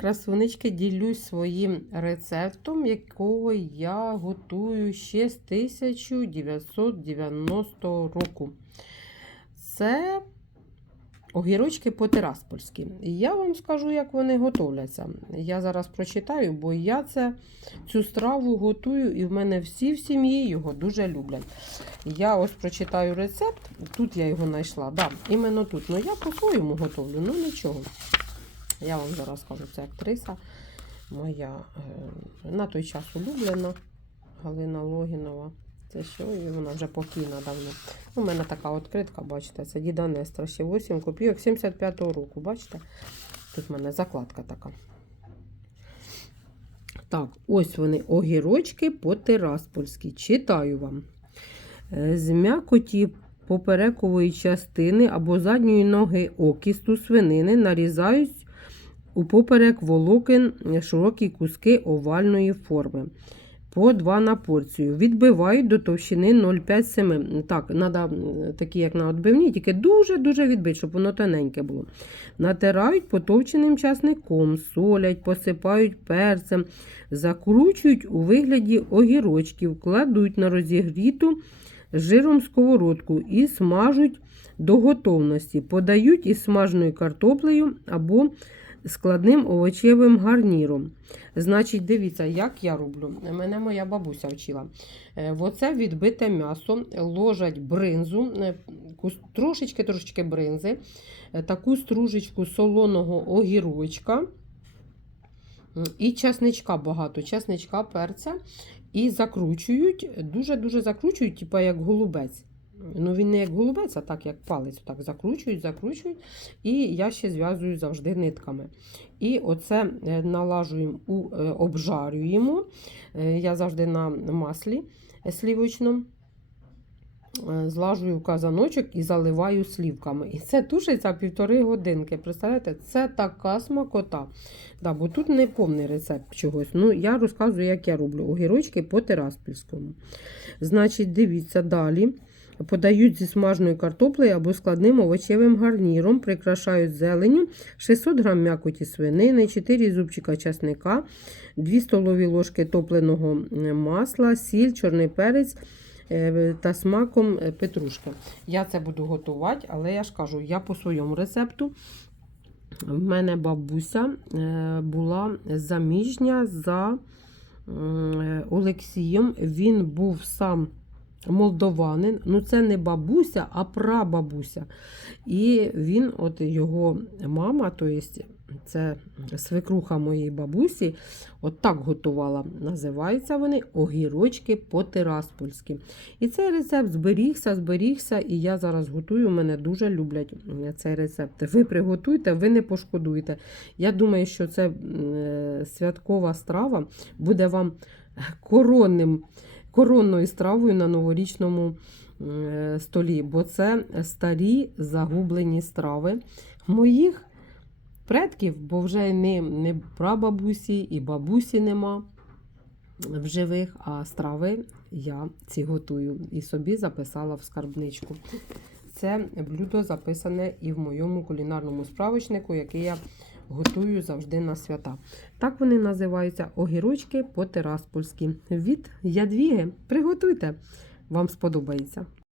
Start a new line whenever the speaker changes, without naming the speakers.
Красунички ділюсь своїм рецептом, якого я готую ще з 1990 року. Це огірочки по-тераспольськи. Я вам скажу, як вони готовляться. Я зараз прочитаю, бо я це, цю страву готую, і в мене всі в сім'ї його дуже люблять. Я ось прочитаю рецепт, тут я його знайшла. Да, іменно тут. Ну я по-своєму готовлю, ну нічого. Я вам зараз скажу, це актриса моя е, на той час улюблена Галина Логінова. Це що? І вона вже покійна давно. У мене така відкритка, бачите, це Діда Нестра, ще 8 копійок 75-го року. Бачите? Тут в мене закладка така. Так, ось вони огірочки по-тераспольськи. Читаю вам. Е, З м'якоті поперекової частини або задньої ноги окісту свинини нарізають у поперек волокон широкі куски овальної форми. По 2 на порцію. Відбивають до товщини 0,5-7. Так, треба такі, як на відбивні, тільки дуже-дуже відбити, щоб воно тоненьке було. Натирають потовченим часником, солять, посипають перцем, закручують у вигляді огірочків, кладуть на розігріту жиром сковородку і смажуть до готовності. Подають із смаженою картоплею або складним овочевим гарніром. Значить, дивіться, як я роблю. Мене моя бабуся вчила. Е, В оце відбите м'ясо ложать бринзу, е, трошечки трошечки бринзи, е, таку стружечку солоного огірочка і часничка багато, часничка, перця. І закручують, дуже-дуже закручують, типу як голубець. Ну, він не як голубець, а так як палець. Так закручують, закручують. І я ще зв'язую завжди нитками. І оце е, налажуємо, е, обжарюємо. Е, Я завжди на маслі слівочному. Злажую казаночок і заливаю слівками. І це тушиться півтори годинки. Представляєте, це така смакота. Да, бо тут не повний рецепт чогось. Ну, я розказую, як я роблю огірочки по тераспільському. Значить, дивіться далі. Подають зі смаженою картоплею або складним овочевим гарніром, прикрашають зеленю, 600 г м'якоті свинини, 4 зубчика часника, 2 столові ложки топленого е, масла, сіль, чорний перець е, та смаком е, петрушки. Я це буду готувати, але я ж кажу, я по своєму рецепту. В мене бабуся була заміжня за Олексієм. Він був сам молдованин. Ну, це не бабуся, а прабабуся. І він, от його мама, то есть це свекруха моєї бабусі, от так готувала. Називаються вони огірочки по-тераспольськи. І цей рецепт зберігся, зберігся, і я зараз готую. Мене дуже люблять цей рецепт. Ви приготуйте, ви не пошкодуєте. Я думаю, що це е, святкова страва буде вам коронним коронною стравою на новорічному е, столі, бо це старі загублені страви моїх предків, бо вже не, не прабабусі і бабусі нема в живих, а страви я ці готую і собі записала в скарбничку. Це блюдо записане і в моєму кулінарному справочнику, який я готую завжди на свята. Так вони називаються огірочки по-тераспольськи. Від ядвіги. Приготуйте, вам сподобається.